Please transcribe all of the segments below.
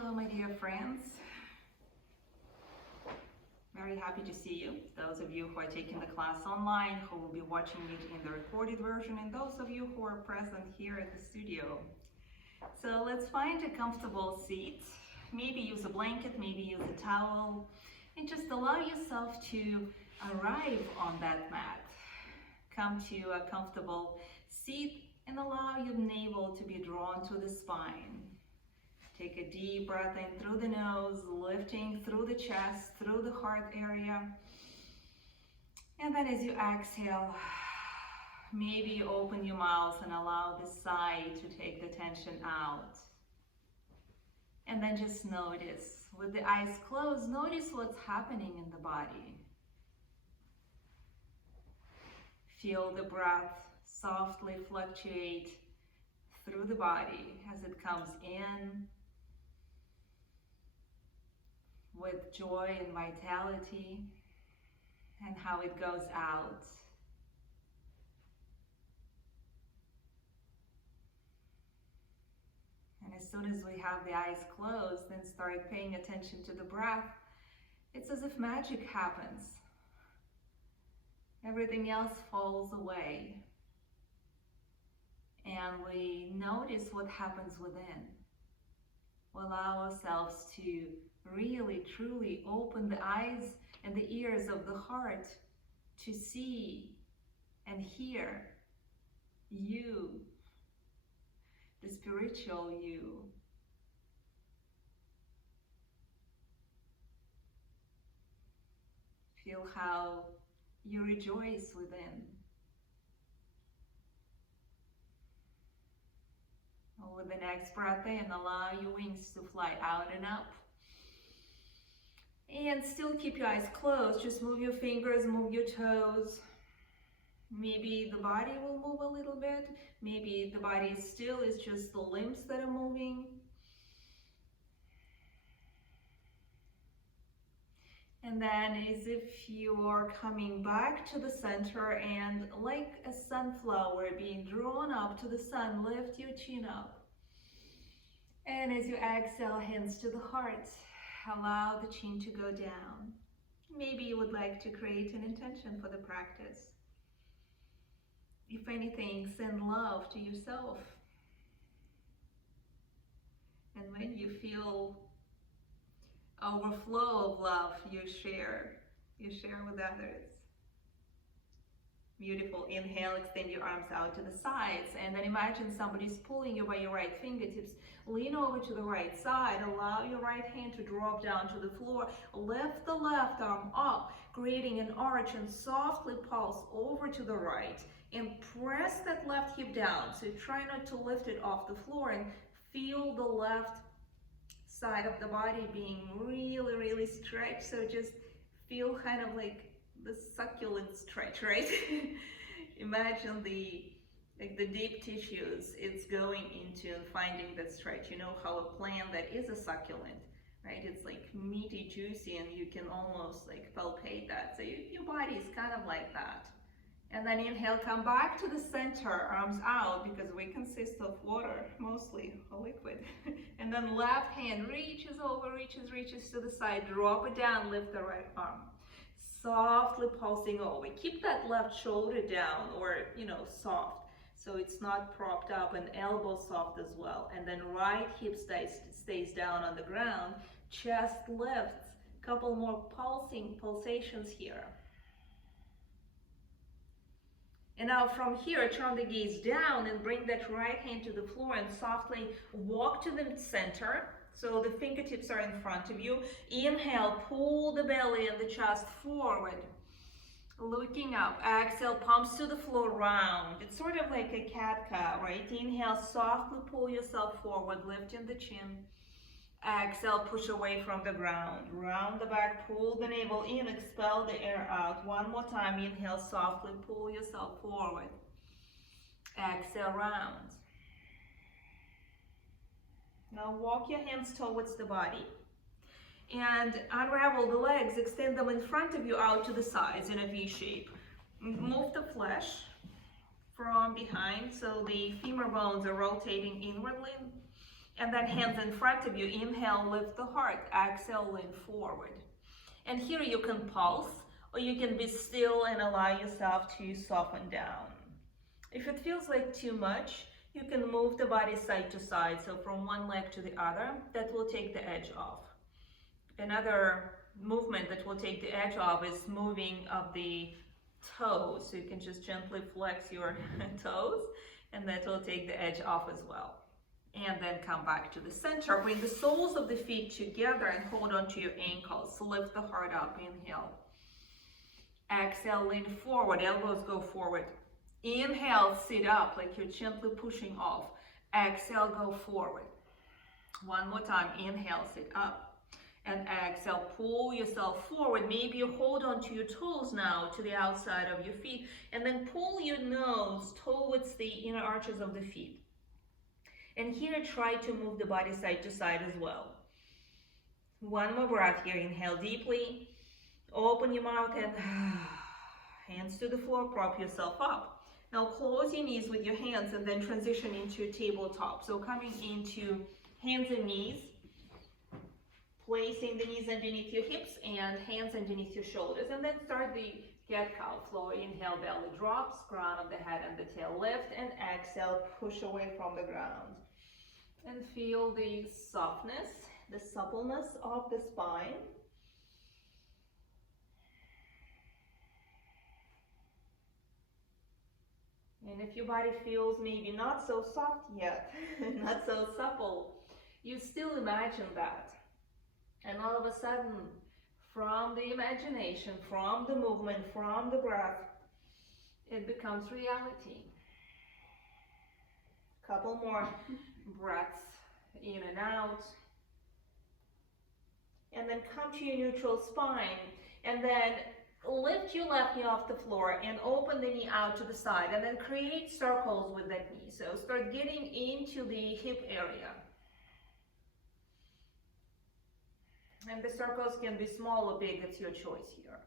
Hello, my dear friends. Very happy to see you. Those of you who are taking the class online, who will be watching it in the recorded version, and those of you who are present here at the studio. So let's find a comfortable seat. Maybe use a blanket, maybe use a towel, and just allow yourself to arrive on that mat. Come to a comfortable seat and allow your navel to be drawn to the spine. Take a deep breath in through the nose, lifting through the chest, through the heart area. And then as you exhale, maybe open your mouth and allow the side to take the tension out. And then just notice, with the eyes closed, notice what's happening in the body. Feel the breath softly fluctuate through the body as it comes in with joy and vitality, and how it goes out. And as soon as we have the eyes closed, then start paying attention to the breath. It's as if magic happens. Everything else falls away. And we notice what happens within. We allow ourselves to really, truly open the eyes and the ears of the heart to see and hear you, the spiritual you. Feel how you rejoice within. With the next breath in, allow your wings to fly out and up. And still keep your eyes closed. Just move your fingers, move your toes. Maybe the body will move a little bit. Maybe the body is still, it's just the limbs that are moving. And then as if you're coming back to the center and like a sunflower being drawn up to the sun, lift your chin up. And as you exhale, hands to the heart, allow the chin to go down. Maybe you would like to create an intention for the practice. If anything, send love to yourself. And when you feel overflow of love, you share with others. Beautiful. Inhale, extend your arms out to the sides, and then imagine somebody's pulling you by your right fingertips. Lean over to the right side, allow your right hand to drop down to the floor. Lift the left arm up, creating an arch, and softly pulse over to the right. And press that left hip down, so try not to lift it off the floor, and feel the left side of the body being really, really stretched. So just feel kind of like the succulent stretch, right? Imagine the deep tissues it's going into and finding that stretch. You know how a plant that is a succulent, right? It's like meaty, juicy, and you can almost like palpate that. So your body is kind of like that. And then inhale, come back to the center, arms out, because we consist of water, mostly, a liquid. And then left hand reaches over, reaches to the side, drop it down, lift the right arm. Softly pulsing over. Keep that left shoulder down, or, soft, so it's not propped up, and elbow soft as well. And then right hip stays down on the ground, chest lifts. Couple more pulsations here. And now from here, turn the gaze down and bring that right hand to the floor and softly walk to the center. So the fingertips are in front of you. Inhale, pull the belly and the chest forward, looking up. Exhale, palms to the floor, round. It's sort of like a cat-cow, right? Inhale, softly pull yourself forward, lifting the chin. Exhale, push away from the ground. Round the back, pull the navel in, expel the air out. One more time. Inhale, softly pull yourself forward. Exhale, round. Now walk your hands towards the body and unravel the legs, extend them in front of you out to the sides in a V shape. Move the flesh from behind so the femur bones are rotating inwardly And then hands in front of you. Inhale, lift the heart. Exhale, lean forward. And here you can pulse, or you can be still and allow yourself to soften down. If it feels like too much, you can move the body side to side, so from one leg to the other. That will take the edge off. Another movement that will take the edge off is moving of the toes. So you can just gently flex your toes, and that will take the edge off as well. And then come back to the center. Bring the soles of the feet together and hold on to your ankles. Lift the heart up. Inhale. Exhale, lean forward. Elbows go forward. Inhale, sit up like you're gently pushing off. Exhale, go forward. One more time. Inhale, sit up. And exhale, pull yourself forward. Maybe you hold on to your toes now to the outside of your feet. And then pull your nose towards the inner arches of the feet. And here, try to move the body side to side as well. One more breath here. Inhale deeply. Open your mouth and hands to the floor. Prop yourself up. Now close your knees with your hands and then transition into a tabletop. So coming into hands and knees. Placing the knees underneath your hips and hands underneath your shoulders. And then start the cat-cow flow. Inhale, belly drops. Crown of the head and the tail lift. And exhale, push away from the ground. And feel the softness, the suppleness of the spine. And if your body feels maybe not so soft yet, not so supple, you still imagine that. And all of a sudden, from the imagination, from the movement, from the breath, it becomes reality. Couple more breaths in and out. And then come to your neutral spine. And then lift your left knee off the floor and open the knee out to the side. And then create circles with that knee. So start getting into the hip area. And the circles can be small or big, it's your choice here.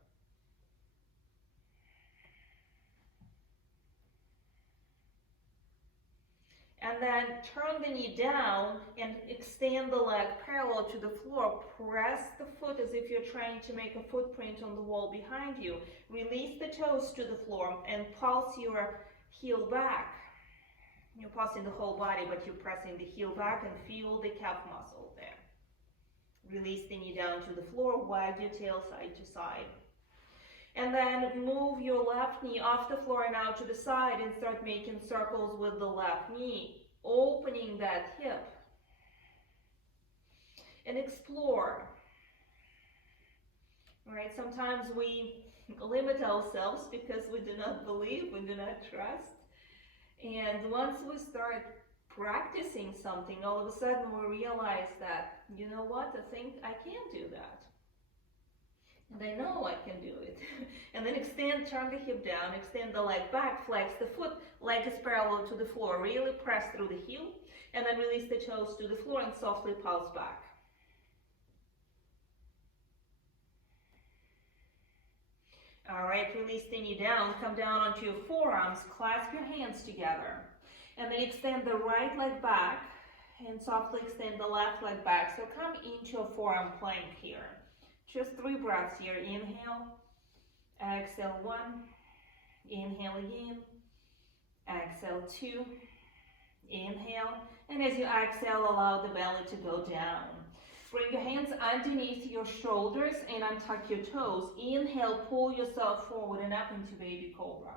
And then turn the knee down and extend the leg parallel to the floor. Press the foot as if you're trying to make a footprint on the wall behind you. Release the toes to the floor and pulse your heel back. You're pulsing the whole body, but you're pressing the heel back and feel the calf muscle there. Release the knee down to the floor, wag your tail side to side. And then move your left knee off the floor and out to the side and start making circles with the left knee, opening that hip. And explore. All right, sometimes we limit ourselves because we do not believe, we do not trust. And once we start practicing something, all of a sudden we realize that, you know what, I think I can do that. And I know I can do it. And then extend, turn the hip down, extend the leg back, flex the foot, leg is parallel to the floor, really press through the heel, and then release the toes to the floor and softly pulse back. All right, release the knee down, come down onto your forearms, clasp your hands together. And then extend the right leg back and softly extend the left leg back. So come into a forearm plank here. Just 3 breaths here. Inhale, exhale 1, inhale again, exhale 2, inhale, and as you exhale, allow the belly to go down. Bring your hands underneath your shoulders and untuck your toes. Inhale, pull yourself forward and up into baby cobra.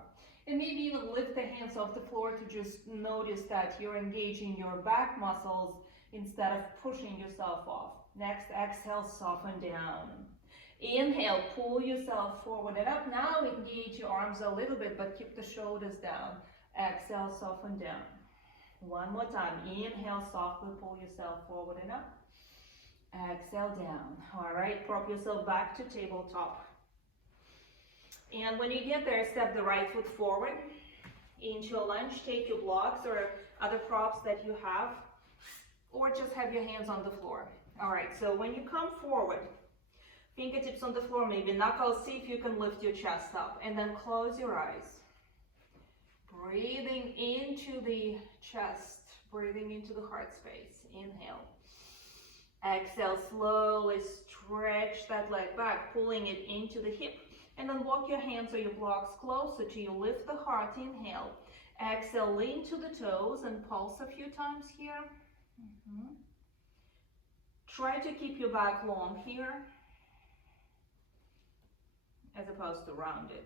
And maybe even lift the hands off the floor to just notice that you're engaging your back muscles instead of pushing yourself off. Next, exhale, soften down. Inhale, pull yourself forward and up. Now engage your arms a little bit, but keep the shoulders down. Exhale, soften down. One more time. Inhale, softly pull yourself forward and up. Exhale, down. All right, prop yourself back to tabletop. And when you get there, step the right foot forward into a lunge. Take your blocks or other props that you have, or just have your hands on the floor. All right, so when you come forward, fingertips on the floor, maybe knuckles, see if you can lift your chest up, and then close your eyes. Breathing into the chest, breathing into the heart space. Inhale. Exhale, slowly stretch that leg back, pulling it into the hip. And then walk your hands or your blocks closer to you. Lift the heart. Inhale. Exhale, lean to the toes and pulse a few times here. Try to keep your back long here, as opposed to rounded.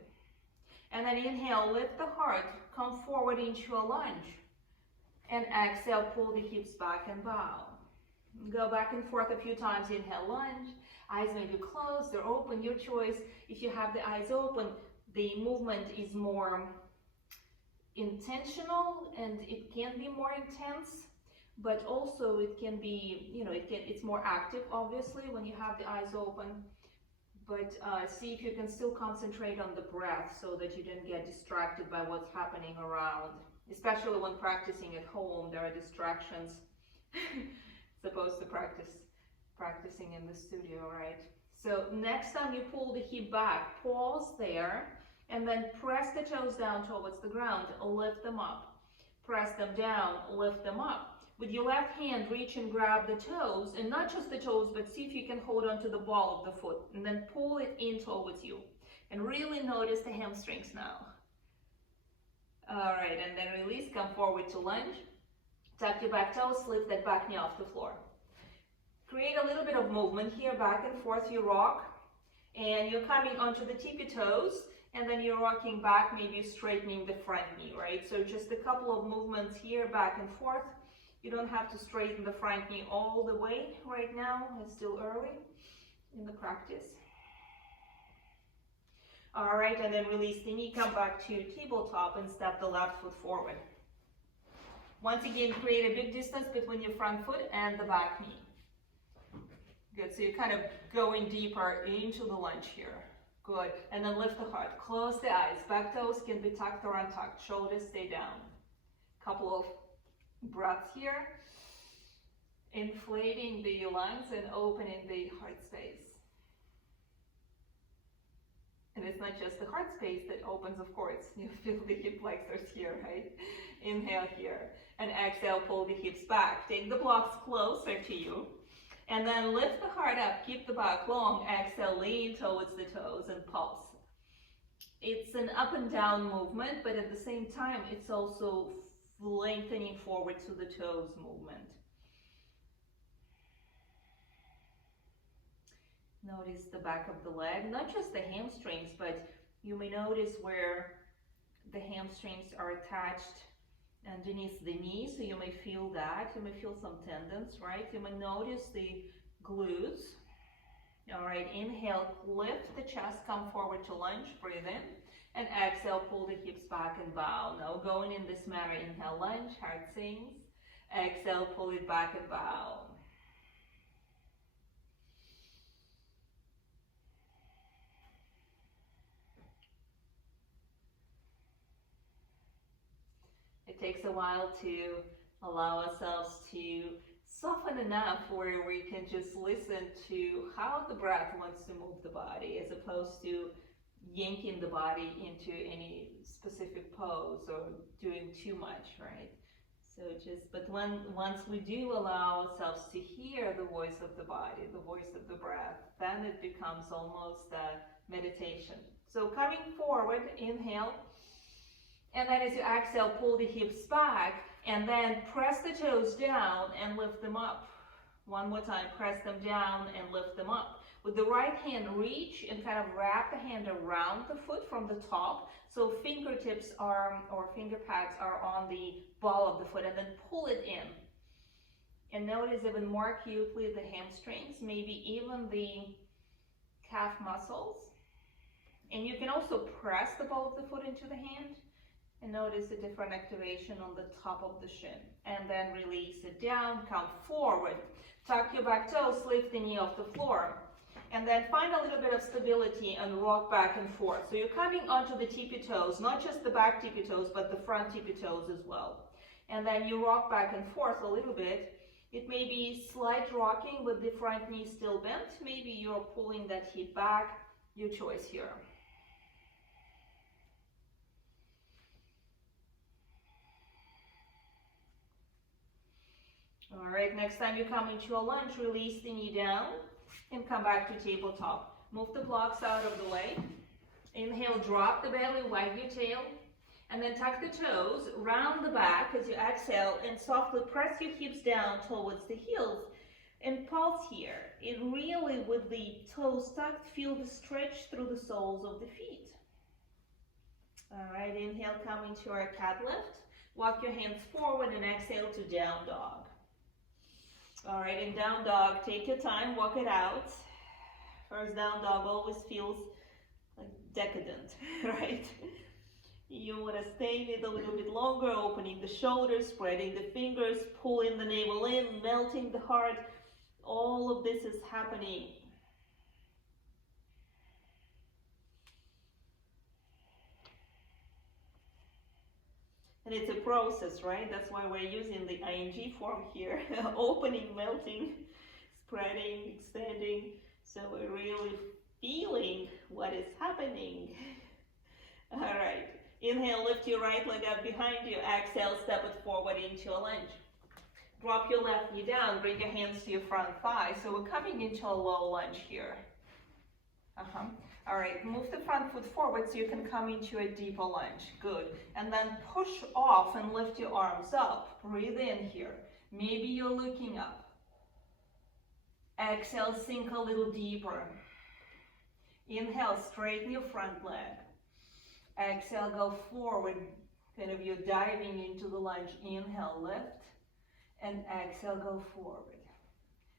And then inhale, lift the heart, come forward into a lunge. And exhale, pull the hips back and bow. Go back and forth a few times. Inhale, lunge. Eyes may be closed or open, your choice. If you have the eyes open, the movement is more intentional and it can be more intense, but also it can be, it's more active, obviously, when you have the eyes open. But see if you can still concentrate on the breath so that you don't get distracted by what's happening around. Especially when practicing at home, there are distractions. Supposed to practicing in the studio, right? So next time you pull the hip back, pause there, and then press the toes down towards the ground, lift them up. Press them down, lift them up. With your left hand, reach and grab the toes, and not just the toes, but see if you can hold on to the ball of the foot, and then pull it in towards you. And really notice the hamstrings now. All right, and then release, come forward to lunge. Tuck your back toes, lift that back knee off the floor. Create a little bit of movement here, back and forth you rock. And you're coming onto the tippy toes, and then you're rocking back, maybe straightening the front knee, right? So just a couple of movements here, back and forth. You don't have to straighten the front knee all the way right now. It's still early in the practice. All right, and then release the knee, come back to tabletop and step the left foot forward. Once again, create a big distance between your front foot and the back knee. Good, so you're kind of going deeper into the lunge here. Good, and then lift the heart, close the eyes. Back toes can be tucked or untucked, shoulders stay down. Couple of breaths here. Inflating the lungs and opening the heart space. And it's not just the heart space that opens, of course. You feel the hip flexors here, right? Inhale here. And exhale, pull the hips back. Take the blocks closer to you. And then lift the heart up, keep the back long. Exhale, lean towards the toes and pulse. It's an up and down movement, but at the same time, it's also lengthening forward to the toes movement. Notice the back of the leg, not just the hamstrings, but you may notice where the hamstrings are attached underneath the knee, so you may feel that. You may feel some tendons, right? You may notice the glutes. All right, inhale, lift the chest, come forward to lunge, breathe in, and exhale, pull the hips back and bow. Now going in this manner, inhale, lunge, heart sings. Exhale, pull it back and bow. It takes a while to allow ourselves to soften enough where we can just listen to how the breath wants to move the body, as opposed to yanking the body into any specific pose or doing too much, right? So but once we do allow ourselves to hear the voice of the body, the voice of the breath, then it becomes almost a meditation. So coming forward, inhale. And then as you exhale, pull the hips back, and then press the toes down and lift them up. One more time, press them down and lift them up. With the right hand, reach and kind of wrap the hand around the foot from the top, so fingertips are, or finger pads are on the ball of the foot, and then pull it in. And notice even more acutely the hamstrings, maybe even the calf muscles. And you can also press the ball of the foot into the hand. And notice a different activation on the top of the shin. And then release it down, come forward. Tuck your back toes, lift the knee off the floor. And then find a little bit of stability and rock back and forth. So you're coming onto the tippy toes, not just the back tippy toes, but the front tippy toes as well. And then you rock back and forth a little bit. It may be slight rocking with the front knee still bent. Maybe you're pulling that hip back. Your choice here. All right, next time you come into a lunge, release the knee down and come back to tabletop. Move the blocks out of the way. Inhale, drop the belly, wag your tail, and then tuck the toes, round the back as you exhale, and softly press your hips down towards the heels. And pulse here. It really, with the toes tucked, feel the stretch through the soles of the feet. All right, inhale, come into our cat lift. Walk your hands forward and exhale to down dog. All right, in down dog, take your time, walk it out. First down dog always feels like decadent, right? You want to stay in it a little bit longer, opening the shoulders, spreading the fingers, pulling the navel in, melting the heart. All of this is happening. And it's a process, right? That's why we're using the ing form here. Opening, melting, spreading, extending. So we're really feeling what is happening. All right. Inhale, lift your right leg up behind you. Exhale, step it forward into a lunge. Drop your left knee down. Bring your hands to your front thigh. So we're coming into a low lunge here. All right, move the front foot forward so you can come into a deeper lunge. Good. And then push off and lift your arms up. Breathe in here. Maybe you're looking up. Exhale, sink a little deeper. Inhale, straighten your front leg. Exhale, go forward. Kind of you're diving into the lunge. Inhale, lift. And exhale, go forward.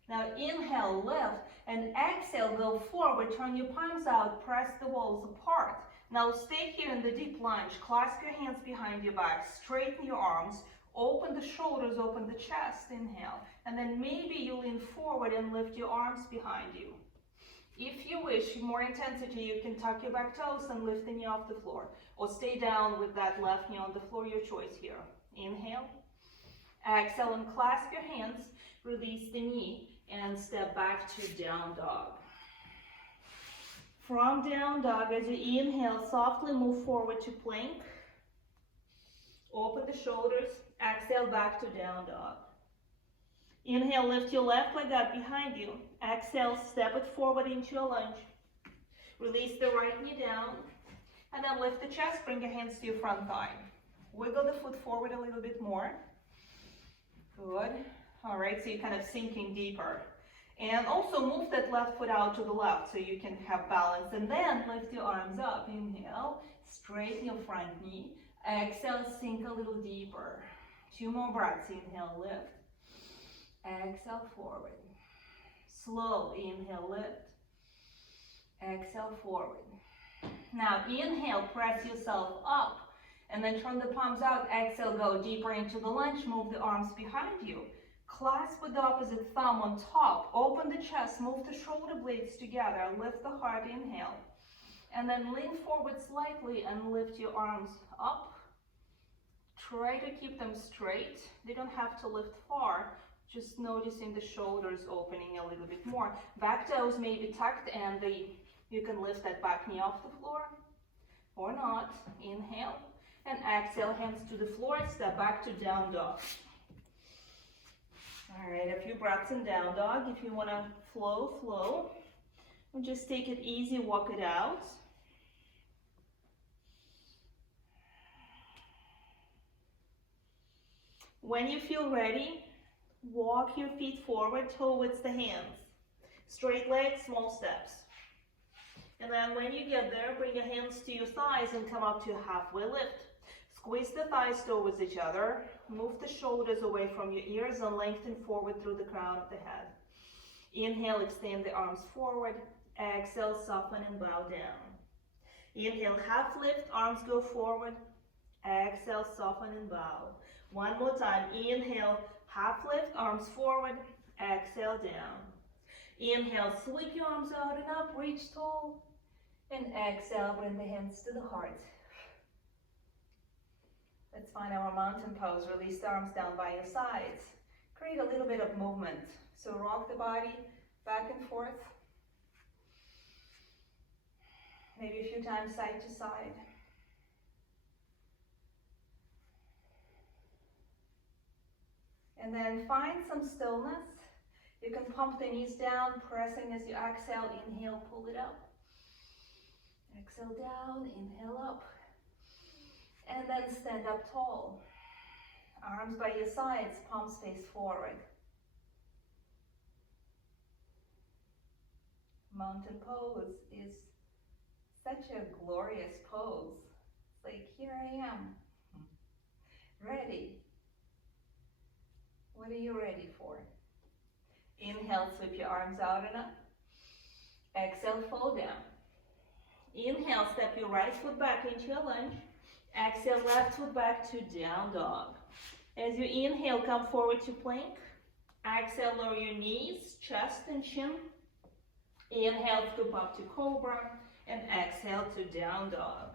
Now inhale, lift, and exhale, go forward. Turn your palms out, press the walls apart. Now stay here in the deep lunge. Clasp your hands behind your back, straighten your arms, open the shoulders, open the chest. Inhale, and then maybe you lean forward and lift your arms behind you. If you wish more intensity, you can tuck your back toes and lift the knee off the floor, or stay down with that left knee on the floor, your choice here. Inhale, exhale, and clasp your hands, release the knee, and step back to down dog. From down dog, as you inhale, softly move forward to plank. Open the shoulders, exhale back to down dog. Inhale, lift your left leg up behind you. Exhale, step it forward into a lunge. Release the right knee down, and then lift the chest, bring your hands to your front thigh. Wiggle the foot forward a little bit more. Good. All right, so you're kind of sinking deeper. And also move that left foot out to the left so you can have balance. And then lift your arms up. Inhale, straighten your front knee. Exhale, sink a little deeper. 2 more breaths. Inhale, lift. Exhale, forward. Slow. Inhale, lift. Exhale, forward. Now inhale, press yourself up. And then turn the palms out. Exhale, go deeper into the lunge. Move the arms behind you. Clasp with the opposite thumb on top. Open the chest. Move the shoulder blades together. Lift the heart. Inhale. And then lean forward slightly and lift your arms up. Try to keep them straight. They don't have to lift far. Just noticing the shoulders opening a little bit more. Back toes may be tucked and you can lift that back knee off the floor or not. Inhale. And exhale, hands to the floor. Step back to down dog. All right, a few breaths in down dog. If you want to flow. And just take it easy, walk it out. When you feel ready, walk your feet forward towards the hands. Straight legs, small steps. And then when you get there, bring your hands to your thighs and come up to a halfway lift. Squeeze the thighs towards each other. Move the shoulders away from your ears and lengthen forward through the crown of the head. Inhale, extend the arms forward. Exhale, soften and bow down. Inhale, half lift, arms go forward. Exhale, soften and bow. One more time. Inhale, half lift, arms forward. Exhale, down. Inhale, sweep your arms out and up, reach tall. And exhale, bring the hands to the heart. Let's find our mountain pose. Release the arms down by your sides. Create a little bit of movement. So rock the body back and forth. Maybe a few times side to side. And then find some stillness. You can pump the knees down, pressing as you exhale. Inhale, pull it up. Exhale down, inhale up. And then stand up tall. Arms by your sides, palms face forward. Mountain pose is such a glorious pose. It's like, here I am, ready. What are you ready for? Inhale, sweep your arms out and up. Exhale, fold down. Inhale, step your right foot back into a lunge. Exhale, left foot back to down dog. As you inhale, come forward to plank. Exhale, lower your knees, chest and chin. Inhale, scoop up to cobra. And exhale to down dog.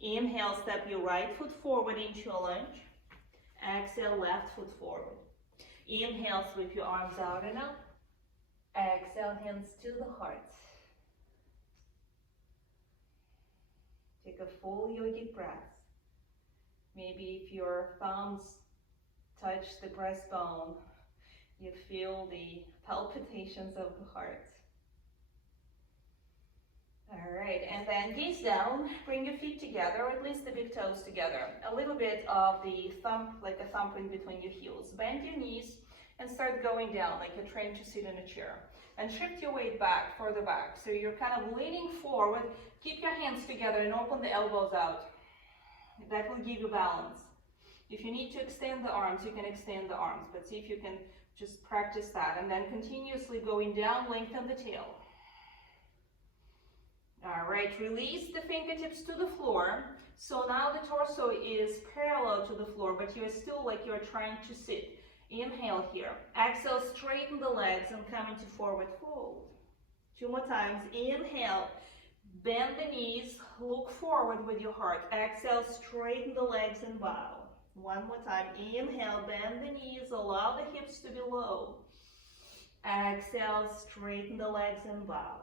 Inhale, step your right foot forward into a lunge. Exhale, left foot forward. Inhale, sweep your arms out and up. Exhale, hands to the heart. Take a full yogic breath. Maybe if your thumbs touch the breastbone, you feel the palpitations of the heart. All right, and then gaze down, bring your feet together, or at least the big toes together. A little bit of the thumb, like a thumbprint between your heels. Bend your knees and start going down like you're trained to sit in a chair. And shift your weight back, further back. So you're kind of leaning forward. Keep your hands together and open the elbows out. That will give you balance. If you need to extend the arms, you can extend the arms, but see if you can just practice that. And then continuously going down, lengthen the tail. All right, release the fingertips to the floor. So now the torso is parallel to the floor, but you're still like you're trying to sit. Inhale here. Exhale, straighten the legs and come into forward fold. 2 more times. Inhale, bend the knees, look forward with your heart. Exhale, straighten the legs and bow. 1 more time. Inhale, bend the knees, allow the hips to be low. Exhale, straighten the legs and bow.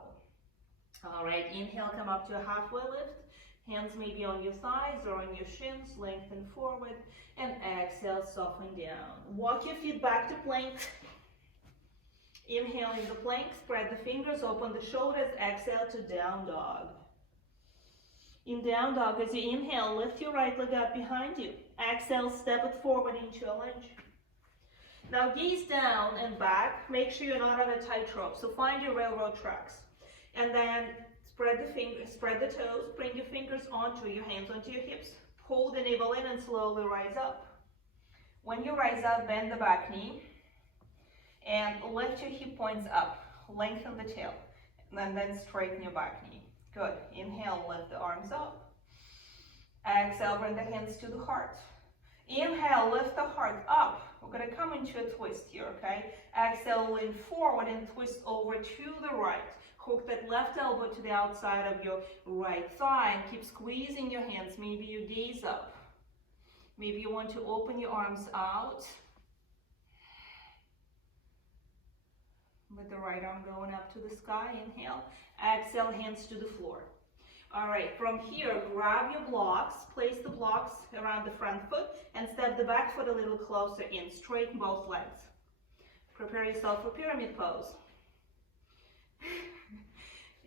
All right, inhale, come up to a halfway lift. Hands maybe on your thighs or on your shins, lengthen forward. And exhale, soften down. Walk your feet back to plank. Inhale in the plank, spread the fingers, open the shoulders. Exhale to down dog. In down dog, as you inhale, lift your right leg up behind you. Exhale, step it forward into a lunge. Now gaze down and back. Make sure you're not on a tightrope, so find your railroad tracks. And then spread the fingers, spread the toes, bring your fingers onto your hands onto your hips. Pull the navel in and slowly rise up. When you rise up, bend the back knee and lift your hip points up. Lengthen the tail and then straighten your back knee. Good. Inhale, lift the arms up. Exhale, bring the hands to the heart. Inhale, lift the heart up. We're going to come into a twist here, okay? Exhale, lean forward and twist over to the right. Hook that left elbow to the outside of your right thigh and keep squeezing your hands. Maybe you gaze up. Maybe you want to open your arms out. With the right arm going up to the sky. Inhale. Exhale, hands to the floor. All right, from here, grab your blocks. Place the blocks around the front foot and step the back foot a little closer in. Straighten both legs. Prepare yourself for pyramid pose.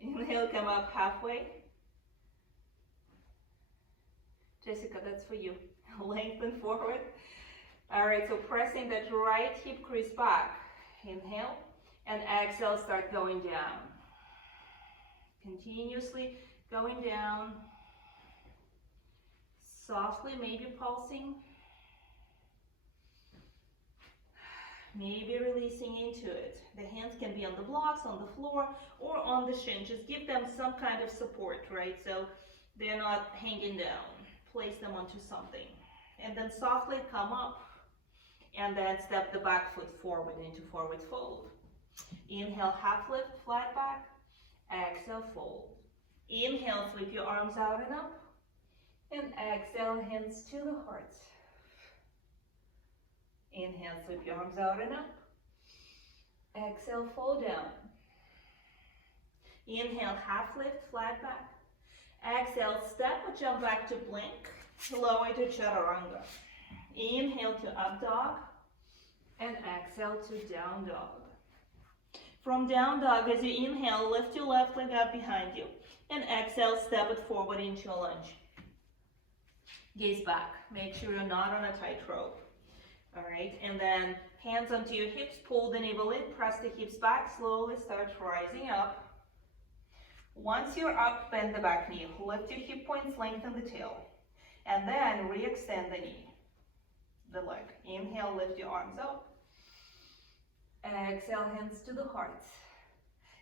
Inhale, come up halfway. Jessica, that's for you. Lengthen forward. All right, so pressing that right hip crease back. Inhale, and exhale, start going down. Continuously going down. Softly, maybe pulsing. Maybe releasing into it. The hands can be on the blocks, on the floor, or on the shin. Just give them some kind of support, right? So they're not hanging down. Place them onto something. And then softly come up. And then step the back foot forward into forward fold. Inhale, half lift, flat back. Exhale, fold. Inhale, sweep your arms out and up. And exhale, hands to the heart. Inhale, sweep your arms out and up. Exhale, fold down. Inhale, half lift, flat back. Exhale, step or jump back to plank. Lower to chaturanga. Inhale to up dog. And exhale to down dog. From down dog, as you inhale, lift your left leg up behind you. And exhale, step it forward into a lunge. Gaze back. Make sure you're not on a tightrope. All right, and then hands onto your hips, pull the navel in, press the hips back, slowly start rising up. Once you're up, bend the back knee. Lift your hip points, lengthen the tail. And then re-extend the knee, the leg. Inhale, lift your arms up. Exhale, hands to the heart.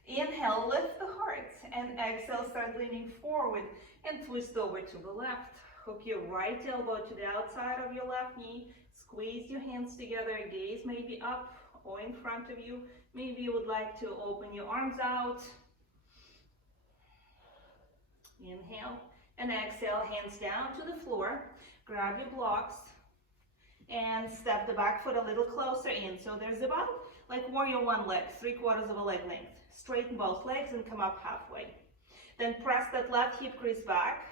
Inhale, lift the heart. And exhale, start leaning forward and twist over to the left. Hook your right elbow to the outside of your left knee. Squeeze your hands together. Gaze maybe up or in front of you. Maybe you would like to open your arms out. Inhale and exhale, hands down to the floor. Grab your blocks and step the back foot a little closer in. So there's about like warrior one leg, 3/4 of a leg length. Straighten both legs and come up halfway. Then press that left hip crease back.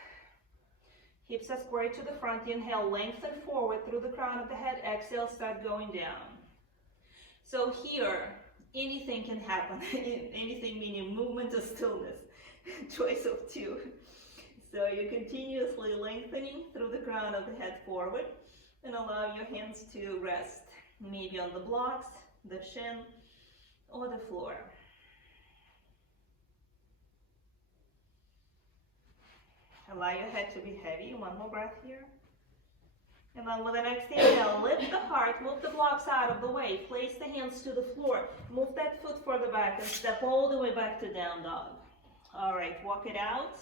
Hips are square to the front. Inhale, lengthen forward through the crown of the head. Exhale, start going down. So here, anything can happen. Anything meaning movement or stillness. Choice of two. So you're continuously lengthening through the crown of the head forward and allow your hands to rest. Maybe on the blocks, the shin, or the floor. Allow your head to be heavy. One more breath here. And then with the next inhale, lift the heart, move the blocks out of the way, place the hands to the floor, move that foot further back and step all the way back to down dog. All right, walk it out.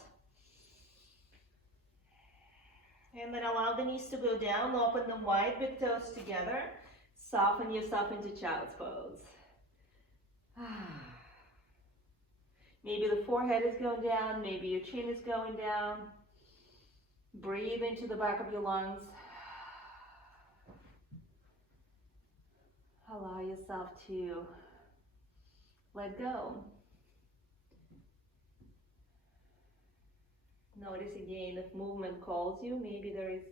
And then allow the knees to go down, open them wide, big toes together. Soften yourself into child's pose. Maybe the forehead is going down, maybe your chin is going down. Breathe into the back of your lungs. Allow yourself to let go. Notice again if movement calls you, maybe there is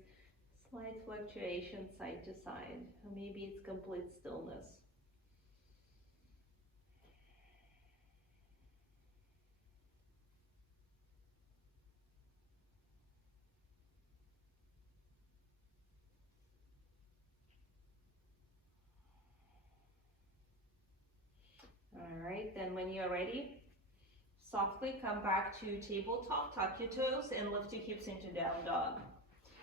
slight fluctuation side to side, or maybe it's complete stillness. All right, then when you're ready, softly come back to tabletop, tuck your toes and lift your hips into down dog.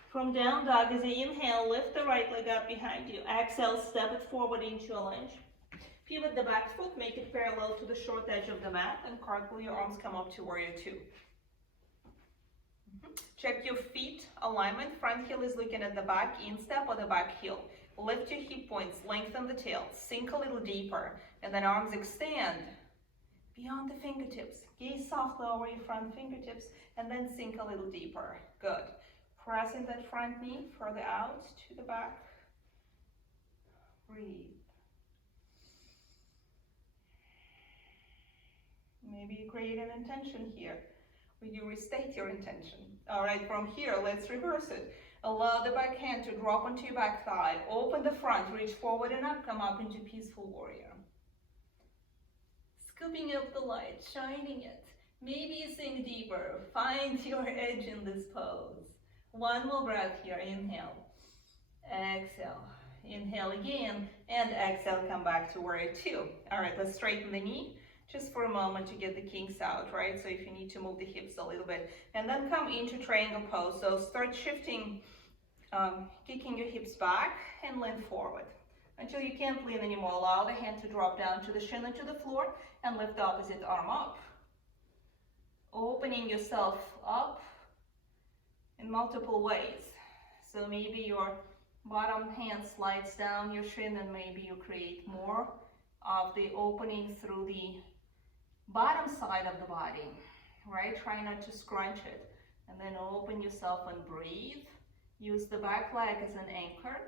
From down dog, as you inhale, lift the right leg up behind you. Exhale, step it forward into a lunge. Pivot the back foot, make it parallel to the short edge of the mat, and cartwheel your arms come up to warrior two. Check your feet alignment. Front heel is looking at the back instep or the back heel. Lift your hip points, lengthen the tail, sink a little deeper, and then arms extend beyond the fingertips. Gaze softly over your front fingertips, and then sink a little deeper. Good. Pressing that front knee further out to the back. Breathe. Maybe you create an intention here. Will you restate your intention? All right, from here, let's reverse it. Allow the back hand to drop onto your back thigh. Open the front, reach forward and up, come up into peaceful warrior. Scooping up the light, shining it. Maybe sink deeper. Find your edge in this pose. One more breath here. Inhale. Exhale. Inhale again. And exhale, come back to warrior two. All right, let's straighten the knee just for a moment to get the kinks out, right? So if you need to move the hips a little bit. And then come into triangle pose. So start shifting, kicking your hips back and lean forward. Until you can't lean anymore, allow the hand to drop down to the shin and to the floor and lift the opposite arm up. Opening yourself up in multiple ways. So maybe your bottom hand slides down your shin and maybe you create more of the opening through the bottom side of the body, right? Try not to scrunch it. And then open yourself and breathe. Use the back leg as an anchor.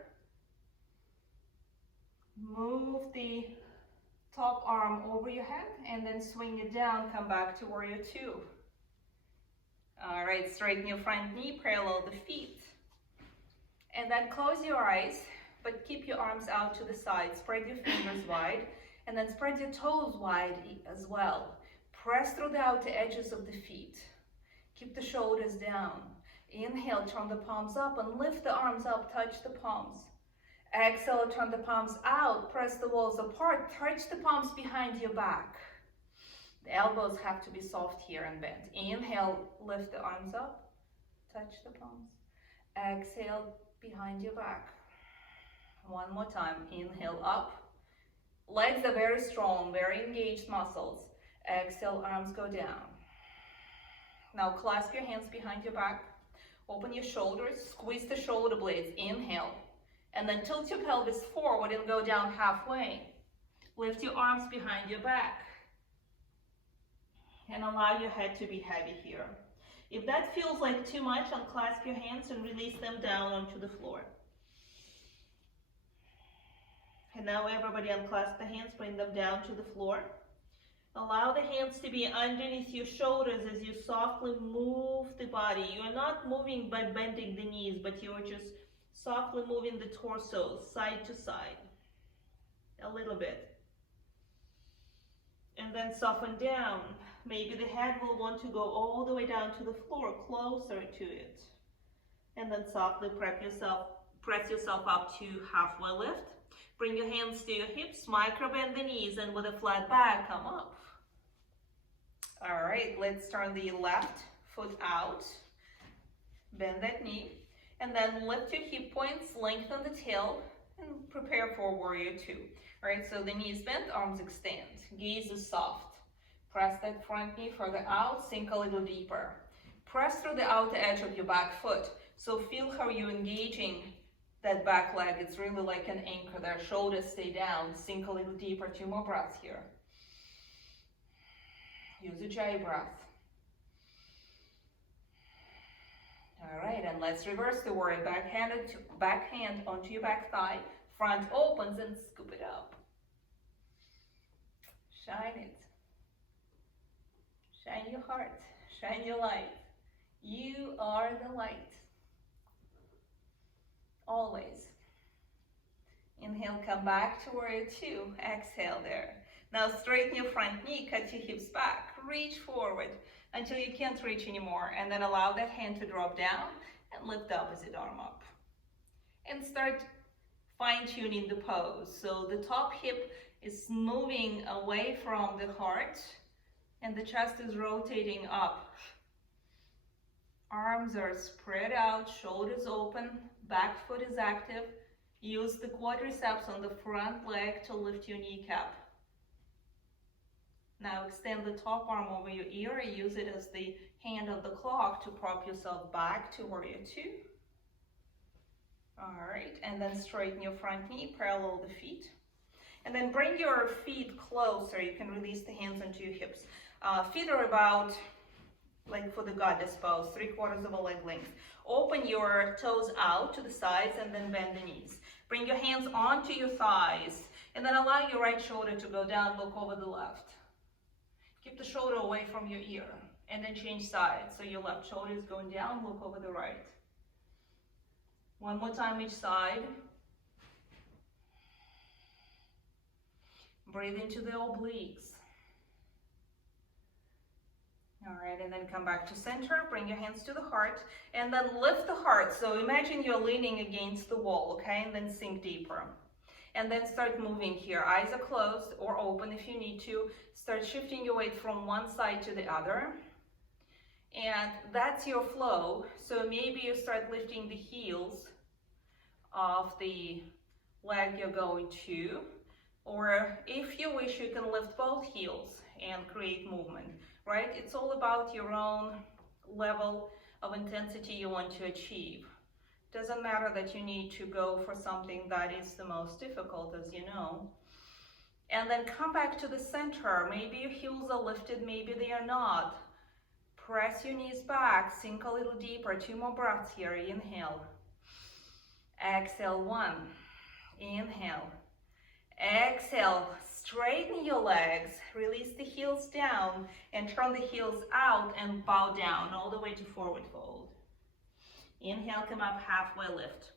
Move the top arm over your head and then swing it down, come back to warrior two. All right, straighten your front knee, parallel the feet. And then close your eyes but keep your arms out to the side. Spread your fingers wide, and then spread your toes wide as well. Press through the outer edges of the feet. Keep the shoulders down. Inhale, turn the palms up and lift the arms up, touch the palms. Exhale, turn the palms out, press the walls apart, touch the palms behind your back. The elbows have to be soft here and bent. Inhale, lift the arms up, touch the palms. Exhale, behind your back. One more time, inhale up. Legs are very strong, very engaged muscles. Exhale, arms go down. Now clasp your hands behind your back. Open your shoulders, squeeze the shoulder blades, inhale. And then tilt your pelvis forward and go down halfway. Lift your arms behind your back. And allow your head to be heavy here. If that feels like too much, unclasp your hands and release them down onto the floor. And now everybody unclasp the hands, bring them down to the floor. Allow the hands to be underneath your shoulders as you softly move the body. You are not moving by bending the knees, but you are just softly moving the torso side to side. A little bit. And then soften down. Maybe the head will want to go all the way down to the floor, closer to it. And then softly press yourself up to halfway lift. Bring your hands to your hips, micro bend the knees, and with a flat back, come up. All right, let's turn the left foot out. Bend that knee. And then lift your hip points, lengthen the tail, and prepare for warrior two. All right, so the knees bent, arms extend. Gaze is soft. Press that front knee further out, sink a little deeper. Press through the outer edge of your back foot. So feel how you're engaging that back leg. It's really like an anchor there. Shoulders stay down, sink a little deeper. 2 more breaths here. Use a Ujjayi breath. All right, and let's reverse the warrior. Back hand onto your back thigh. Front opens and scoop it up. Shine it. Shine your heart. Shine your light. You are the light. Always. Inhale, come back to warrior two. Exhale there. Now straighten your front knee, cut your hips back. Reach forward until you can't reach anymore. And then allow that hand to drop down and lift the opposite arm up. And start fine-tuning the pose. So the top hip is moving away from the heart and the chest is rotating up. Arms are spread out, shoulders open, back foot is active. Use the quadriceps on the front leg to lift your kneecap. Now extend the top arm over your ear. Use it as the hand of the clock to prop yourself back to warrior two. All right, and then straighten your front knee, parallel the feet. And then bring your feet closer. You can release the hands onto your hips. Feet are about, like for the goddess pose, 3/4 of a leg length. Open your toes out to the sides and then bend the knees. Bring your hands onto your thighs and then allow your right shoulder to go down, look over the left. Keep the shoulder away from your ear and then change sides. So your left shoulder is going down, look over the right. One more time each side. Breathe into the obliques. All right, and then come back to center, bring your hands to the heart, and then lift the heart. So imagine you're leaning against the wall, okay? And then sink deeper. And then start moving here. Eyes are closed or open if you need to. Start shifting your weight from one side to the other. And that's your flow. So maybe you start lifting the heels of the leg you're going to. Or if you wish, you can lift both heels and create movement, right? It's all about your own level of intensity you want to achieve. Doesn't matter that you need to go for something that is the most difficult, as you know. And then come back to the center. Maybe your heels are lifted, maybe they are not. Press your knees back, sink a little deeper. 2 more breaths here. Inhale. Exhale, 1. Inhale. Exhale, straighten your legs, release the heels down and turn the heels out and bow down all the way to forward fold. Inhale, come up, halfway lift.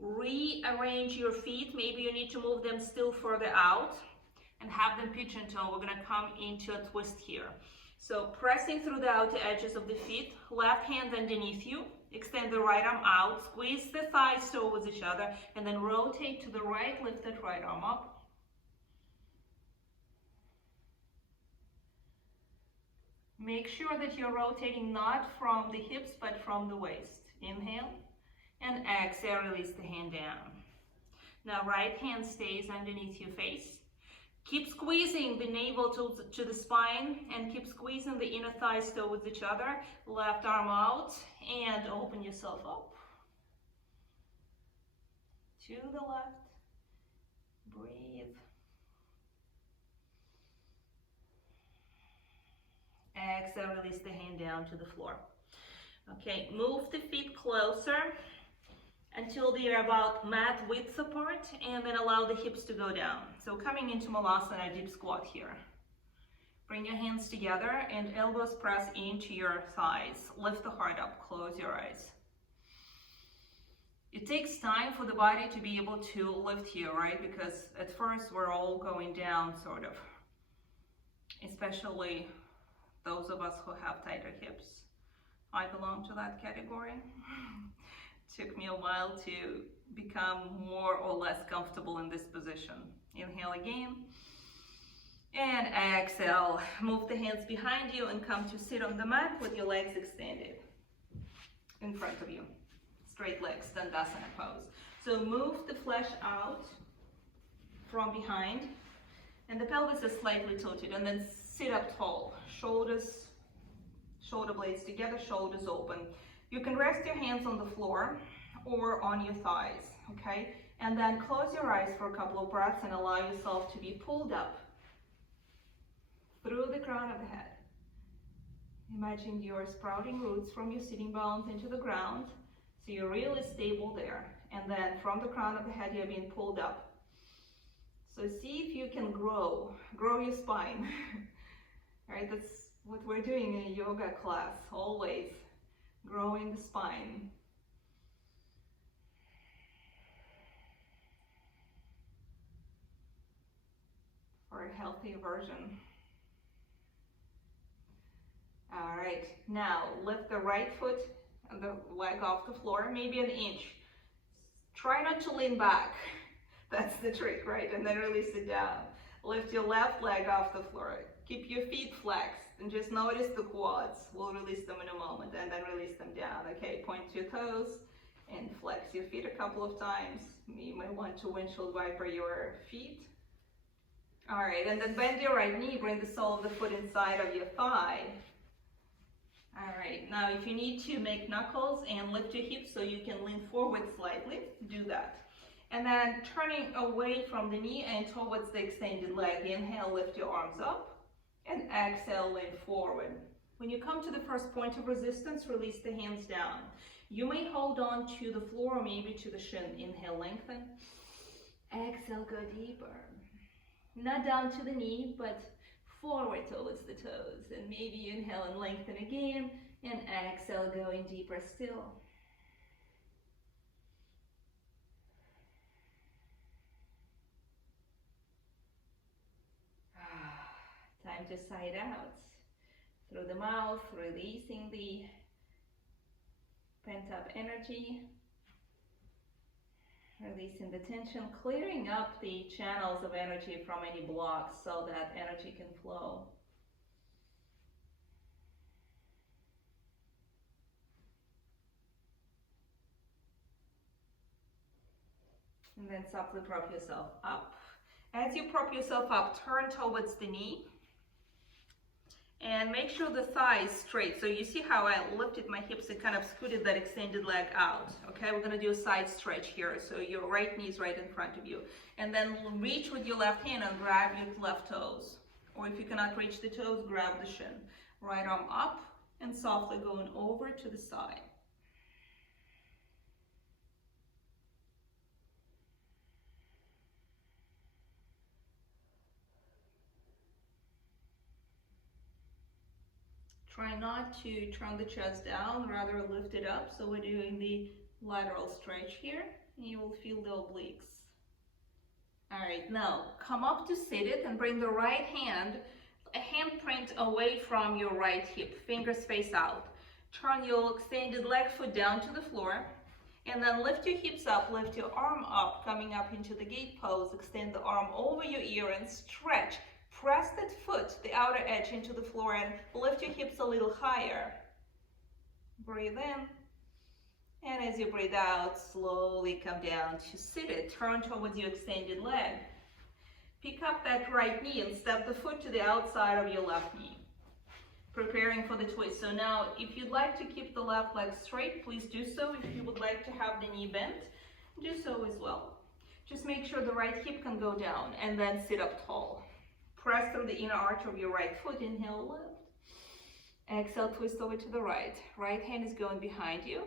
Rearrange your feet. Maybe you need to move them still further out and have them pigeon toe. We're gonna come into a twist here. So pressing through the outer edges of the feet, left hand underneath you, extend the right arm out, squeeze the thighs towards each other, and then rotate to the right, lift that right arm up. Make sure that you're rotating not from the hips, but from the waist. Inhale, and exhale, release the hand down. Now right hand stays underneath your face. Keep squeezing the navel to the spine and keep squeezing the inner thighs towards each other. Left arm out and open yourself up. To the left. Breathe. Exhale, release the hand down to the floor. Okay, move the feet closer until they are about mat width apart, and then allow the hips to go down. So coming into Malasana, deep squat here. Bring your hands together and elbows press into your thighs. Lift the heart up, close your eyes. It takes time for the body to be able to lift here, right? Because at first we're all going down, sort of. Especially those of us who have tighter hips. I belong to that category. Took me a while to become more or less comfortable in this position. Inhale again. And exhale. Move the hands behind you and come to sit on the mat with your legs extended in front of you. Straight legs, Dandasana pose. So move the flesh out from behind and the pelvis is slightly tilted, and then sit up tall. Shoulders, shoulder blades together, shoulders open. You can rest your hands on the floor or on your thighs, okay? And then close your eyes for a couple of breaths and allow yourself to be pulled up through the crown of the head. Imagine you're sprouting roots from your sitting bones into the ground, so you're really stable there. And then from the crown of the head, you're being pulled up. So see if you can grow your spine. All right, that's what we're doing in a yoga class, always. Growing the spine. For a healthy version. All right, now lift the right foot and the leg off the floor, maybe an inch. Try not to lean back. That's the trick, right? And then release it down. Lift your left leg off the floor. Keep your feet flexed and just notice the quads. We'll release them in a moment and then release them down. Okay, point your toes and flex your feet a couple of times. You might want to windshield wiper your feet. All right, and then bend your right knee, bring the sole of the foot inside of your thigh. All right, now if you need to make knuckles and lift your hips so you can lean forward slightly, do that. And then turning away from the knee and towards the extended leg. Inhale, lift your arms up. And exhale, lean forward. When you come to the first point of resistance, release the hands down. You may hold on to the floor or maybe to the shin. Inhale, lengthen. Exhale, go deeper. Not down to the knee, but forward towards the toes. And maybe inhale and lengthen again. And exhale, going deeper still. Time to side out. Through the mouth, releasing the pent up energy. Releasing the tension, clearing up the channels of energy from any blocks so that energy can flow. And then softly prop yourself up. As you prop yourself up, turn towards the knee. And make sure the thigh is straight. So you see how I lifted my hips and kind of scooted that extended leg out. Okay, we're gonna do a side stretch here. So your right knee is right in front of you. And then reach with your left hand and grab your left toes. Or if you cannot reach the toes, grab the shin. Right arm up and softly going over to the side. Try not to turn the chest down, rather lift it up. So we're doing the lateral stretch here. and you will feel the obliques. All right, now come up to seated and bring the right hand, a handprint away from your right hip, fingers face out. Turn your extended leg foot down to the floor, and then lift your hips up, lift your arm up, coming up into the gate pose. Extend the arm over your ear and stretch. Press that foot, the outer edge, into the floor and lift your hips a little higher. Breathe in. And as you breathe out, slowly come down to seated. Turn towards your extended leg. Pick up that right knee and step the foot to the outside of your left knee. Preparing for the twist. So now, if you'd like to keep the left leg straight, please do so. If you would like to have the knee bent, do so as well. Just make sure the right hip can go down and then sit up tall. Press through the inner arch of your right foot. Inhale, lift. Exhale, twist over to the right. Right hand is going behind you,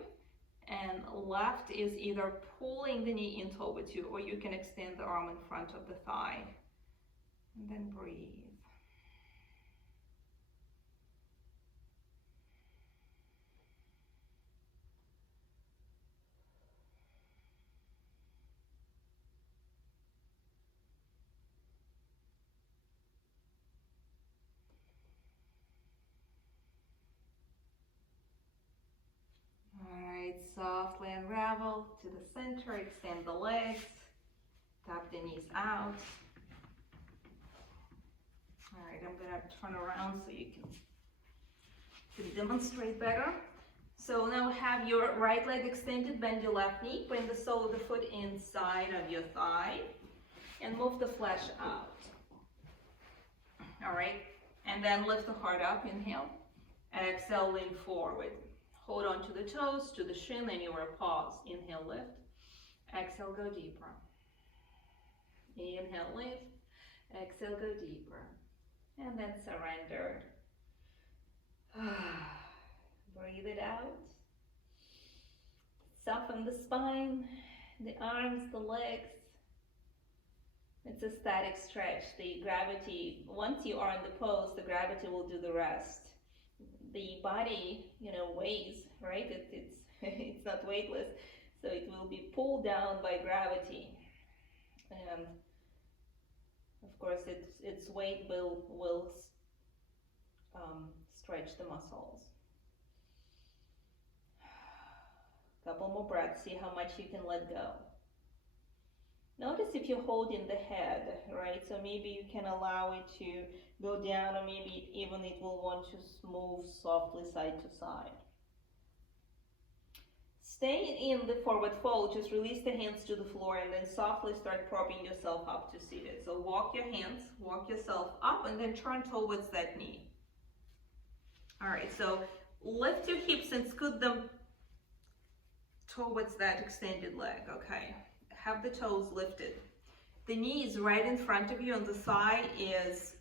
and left is either pulling the knee in towards you, or you can extend the arm in front of the thigh. And then breathe. Alright, softly unravel to the center, extend the legs, tap the knees out. Alright, I'm going to turn around so you can demonstrate better. So now have your right leg extended, bend your left knee, bring the sole of the foot inside of your thigh, and move the flesh out. Alright, and then lift the heart up, inhale, exhale, lean forward. Hold on to the toes, to the shin, and your pause. Inhale, lift. Exhale, go deeper. Inhale, lift. Exhale, go deeper. And then surrender. Breathe it out. Soften the spine, the arms, the legs. It's a static stretch. The gravity, once you are in the pose, the gravity will do the rest. The body, weighs, right? It's not weightless, so it will be pulled down by gravity, and of course, its weight will stretch the muscles. Couple more breaths. See how much you can let go. Notice if you hold in the head, right? So maybe you can allow it to go down, or maybe even it will want to move softly side to side. Stay in the forward fold, just release the hands to the floor and then softly start propping yourself up to seated. So walk your hands, walk yourself up, and then turn towards that knee. All right, so lift your hips and scoot them towards that extended leg, okay? Have the toes lifted. The knee is right in front of you and the thigh is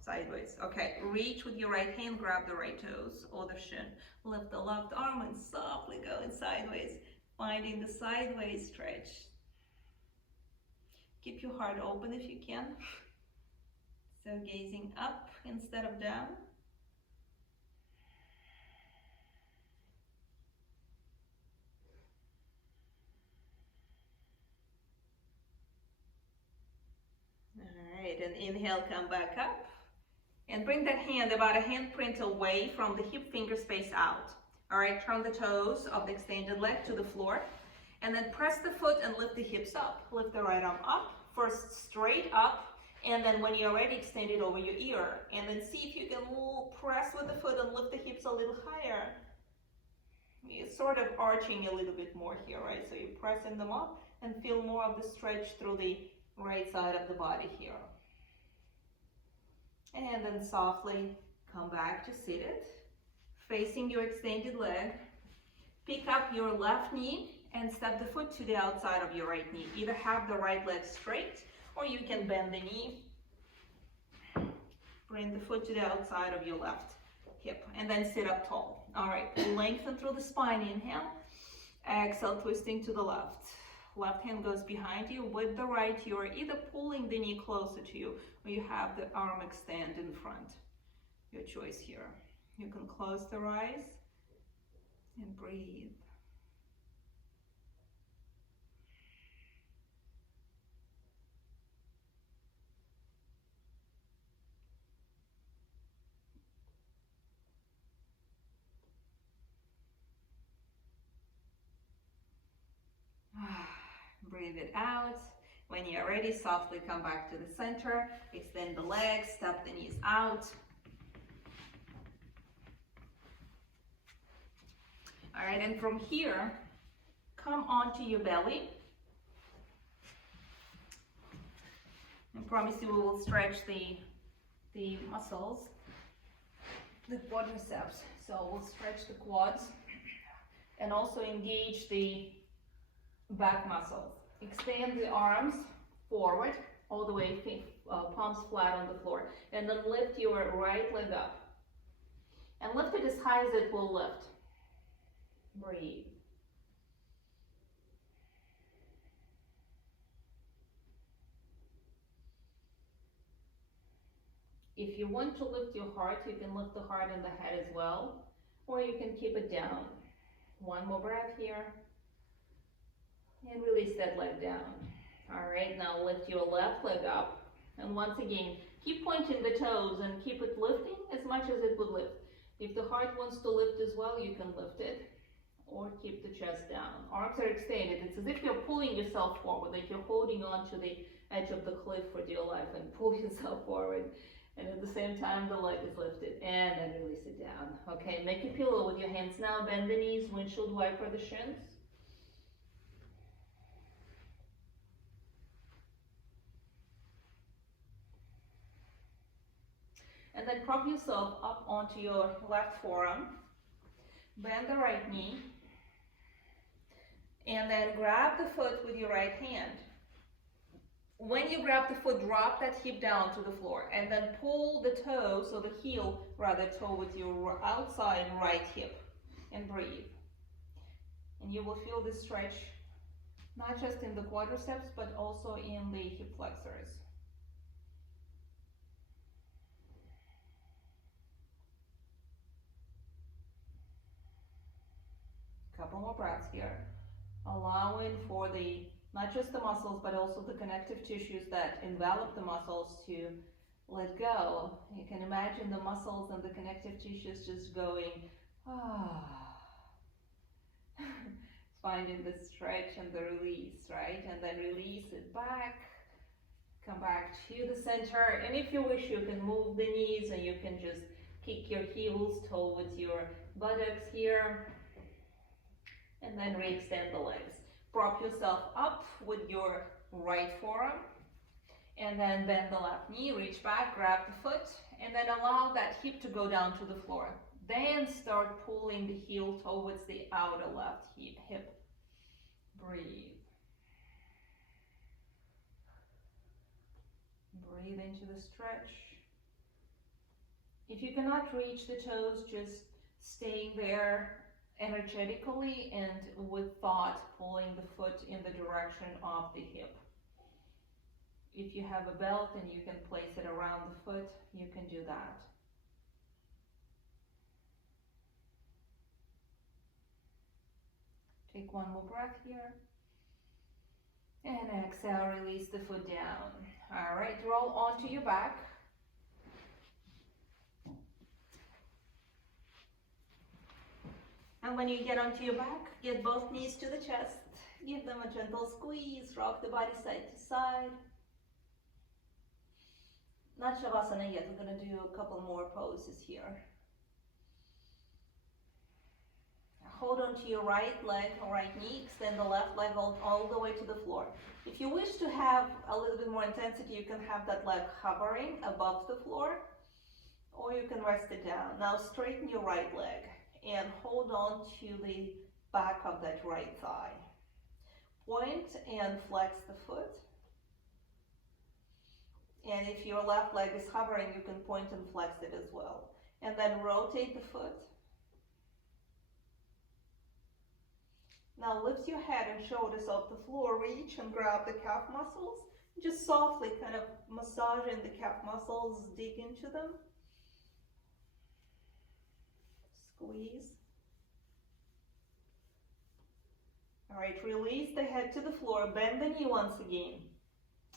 sideways. Okay, reach with your right hand, grab the right toes or the shin. Lift the left arm and softly go in sideways, finding the sideways stretch. Keep your heart open if you can. So gazing up instead of down. Alright, and inhale, come back up. And bring that hand about a handprint away from the hip, finger space out. Alright, turn the toes of the extended leg to the floor. And then press the foot and lift the hips up. Lift the right arm up, first straight up. And then when you're ready, extend it over your ear. And then see if you can press with the foot and lift the hips a little higher. You're sort of arching a little bit more here, right? So you're pressing them up and feel more of the stretch through the right side of the body here. And then softly come back to seated, facing your extended leg. Pick up your left knee and step the foot to the outside of your right knee. Either have the right leg straight, or you can bend the knee. Bring the foot to the outside of your left hip, and then sit up tall. All right, lengthen through the spine, inhale. Exhale, twisting to the left. Left hand goes behind you. With the right, you are either pulling the knee closer to you, or you have the arm extend in front. Your choice here. You can close the eyes and breathe. breathe it out. When you're ready, softly come back to the center, extend the legs, step the knees out. All right, and from here, come onto your belly. I promise you we will stretch the muscles, the quadriceps. So we'll stretch the quads and also engage the back muscles. Extend the arms forward, all the way, palms flat on the floor. And then lift your right leg up. And lift it as high as it will lift. Breathe. If you want to lift your heart, you can lift the heart and the head as well, or you can keep it down. One more breath here. And release that leg down. All right, now lift your left leg up. And once again, keep pointing the toes and keep it lifting as much as it would lift. If the heart wants to lift as well, you can lift it. Or keep the chest down. Arms are extended. It's as if you're pulling yourself forward, like you're holding on to the edge of the cliff for dear life and pull yourself forward. And at the same time, the leg is lifted. And then release it down. Okay, make a pillow with your hands now. Bend the knees, windshield wiper the shins. And then prop yourself up onto your left forearm. Bend the right knee. And then grab the foot with your right hand. When you grab the foot, drop that hip down to the floor. And then pull the toe, so the heel, rather, towards your outside right hip. And breathe. And you will feel this stretch, not just in the quadriceps, but also in the hip flexors. Couple more breaths here, allowing for not just the muscles, but also the connective tissues that envelop the muscles to let go. You can imagine the muscles and the connective tissues just going, finding the stretch and the release, right? And then release it back, come back to the center. And if you wish, you can move the knees and you can just kick your heels towards your buttocks here. And then re-extend the legs. Prop yourself up with your right forearm. And then bend the left knee, reach back, grab the foot, and then allow that hip to go down to the floor. Then start pulling the heel towards the outer left hip. Breathe. Breathe into the stretch. If you cannot reach the toes, just staying there energetically and with thought, pulling the foot in the direction of the hip. If you have a belt and you can place it around the foot, you can do that. Take one more breath here. And exhale, release the foot down. All right, roll onto your back. And when you get onto your back, get both knees to the chest. Give them a gentle squeeze, rock the body side to side. Not Shavasana yet, we're going to do a couple more poses here. Hold on to your right leg or right knee, extend the left leg all the way to the floor. If you wish to have a little bit more intensity, you can have that leg hovering above the floor, or you can rest it down. Now straighten your right leg and hold on to the back of that right thigh. Point and flex the foot. And if your left leg is hovering, you can point and flex it as well. And then rotate the foot. Now lift your head and shoulders off the floor. Reach and grab the calf muscles. Just softly kind of massaging the calf muscles, dig into them. Squeeze. All right, release the head to the floor. Bend the knee once again.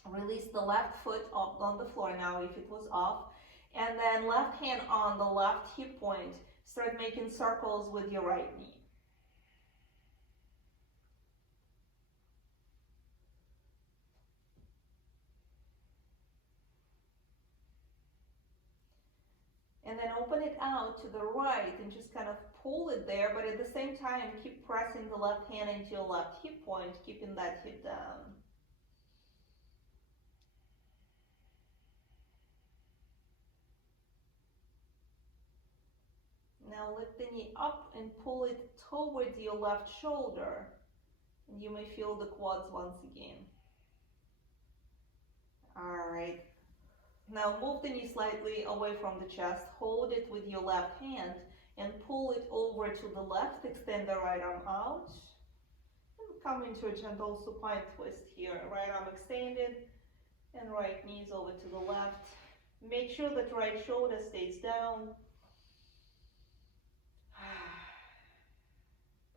Release the left foot up on the floor now if it was off. And then left hand on the left hip point. Start making circles with your right knee. And then open it out to the right and just kind of pull it there, but at the same time keep pressing the left hand into your left hip point, keeping that hip down. Now lift the knee up and pull it towards your left shoulder. And you may feel the quads once again. Alright. Now move the knee slightly away from the chest. Hold it with your left hand and pull it over to the left. Extend the right arm out. And come into a gentle supine twist here. Right arm extended and right knees over to the left. Make sure that right shoulder stays down.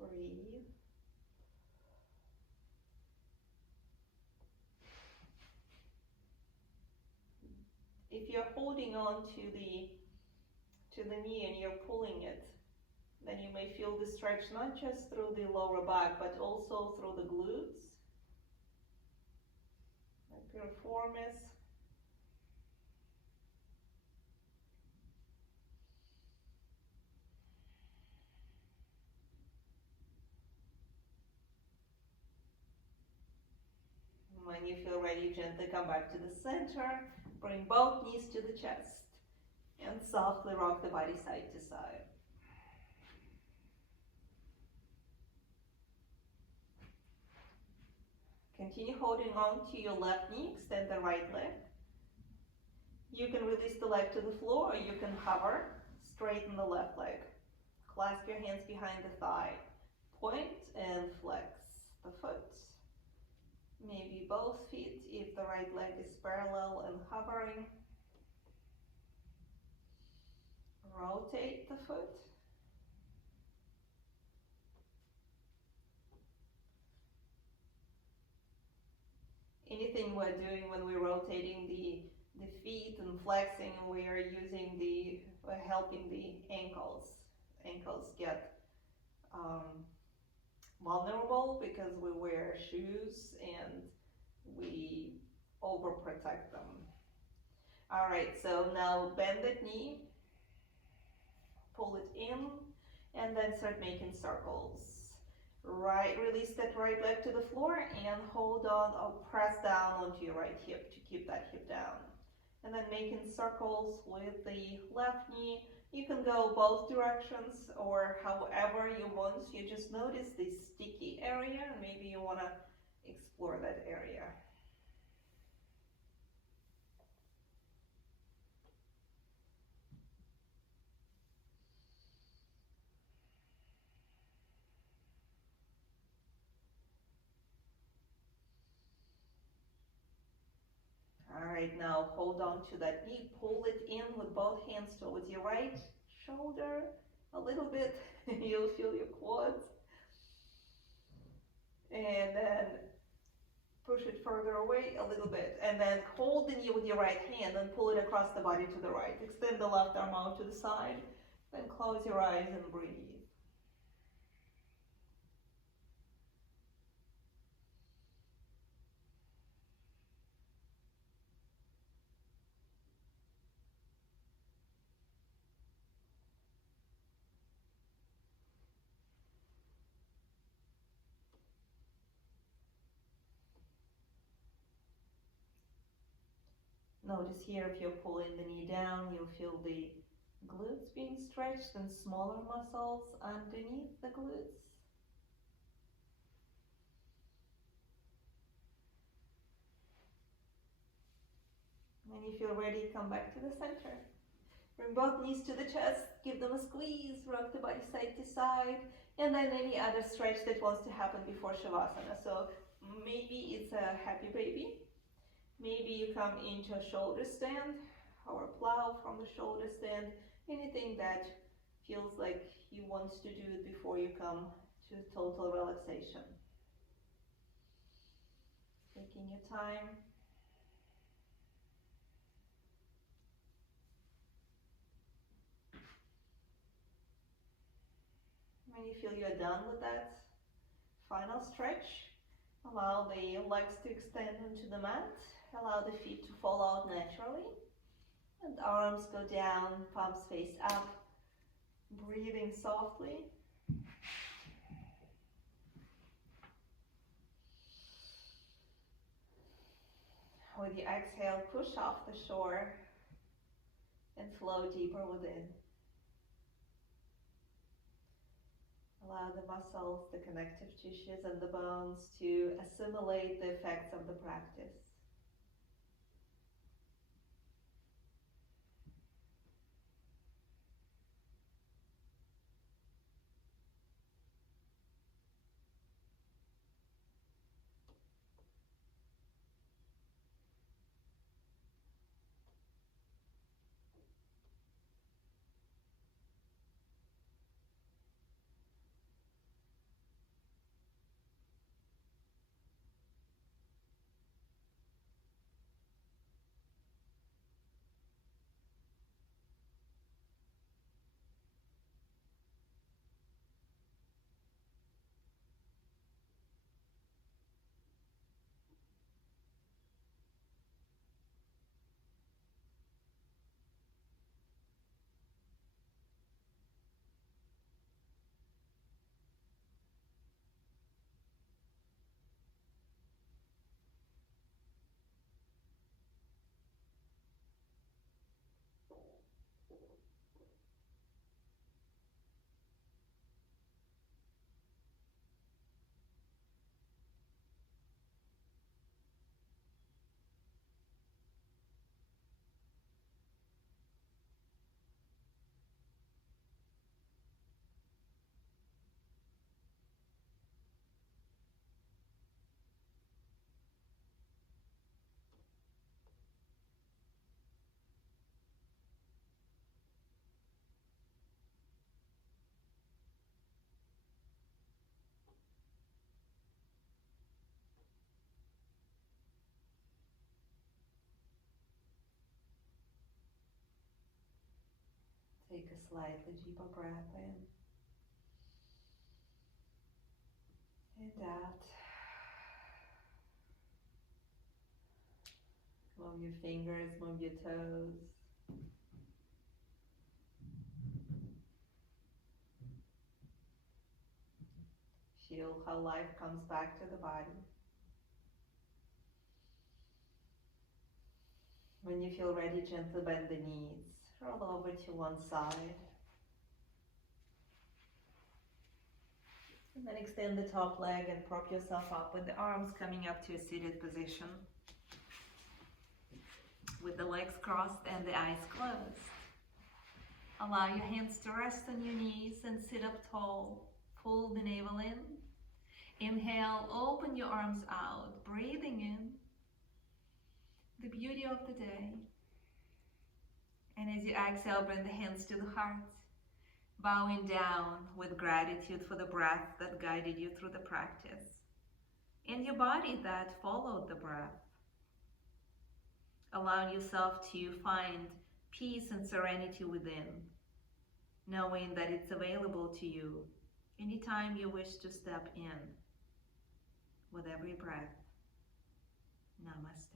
Breathe. If you're holding on to the knee and you're pulling it, then you may feel the stretch not just through the lower back, but also through the glutes, the piriformis. When you feel ready, gently come back to the center. Bring both knees to the chest and softly rock the body side to side. Continue holding on to your left knee, extend the right leg. You can release the leg to the floor or you can hover, straighten the left leg. Clasp your hands behind the thigh. Point and flex the foot. Maybe both feet if the right leg is parallel and hovering. Rotate the foot. Anything we're doing when we're rotating the feet and flexing, we are we're helping the ankles. Ankles get vulnerable because we wear shoes and we overprotect them. All right, so now bend that knee, pull it in, and then start making circles. Right, release that right leg to the floor and hold on or press down onto your right hip to keep that hip down. And then making circles with the left knee. You can go both directions or however you want. You just notice this sticky area and maybe you want to explore that area. Alright, now hold on to that knee, pull it in with both hands towards your right shoulder a little bit. You'll feel your quads. And then push it further away a little bit. And then hold the knee with your right hand and pull it across the body to the right. Extend the left arm out to the side. Then close your eyes and breathe. Notice here if you're pulling the knee down, you'll feel the glutes being stretched and smaller muscles underneath the glutes. When you feel ready, come back to the center. Bring both knees to the chest, give them a squeeze, rock the body side to side, and then any other stretch that wants to happen before Shavasana. So maybe it's a happy baby. Maybe you come into a shoulder stand or a plow from the shoulder stand. Anything that feels like you want to do it before you come to total relaxation. Taking your time. When you feel you're done with that final stretch, allow the legs to extend into the mat. Allow the feet to fall out naturally. And arms go down, palms face up, breathing softly. With your exhale, push off the shore and flow deeper within. Allow the muscles, the connective tissues, and the bones to assimilate the effects of the practice. Take a slightly deeper breath in and out. Move your fingers, move your toes. Feel how life comes back to the body. When you feel ready, gently bend the knees. Roll over to one side. And then extend the top leg and prop yourself up with the arms coming up to a seated position. With the legs crossed and the eyes closed. Allow your hands to rest on your knees and sit up tall. Pull the navel in. Inhale, open your arms out, breathing in the beauty of the day. And as you exhale, bring the hands to the heart, bowing down with gratitude for the breath that guided you through the practice and your body that followed the breath. Allowing yourself to find peace and serenity within, knowing that it's available to you anytime you wish to step in with every breath. Namaste.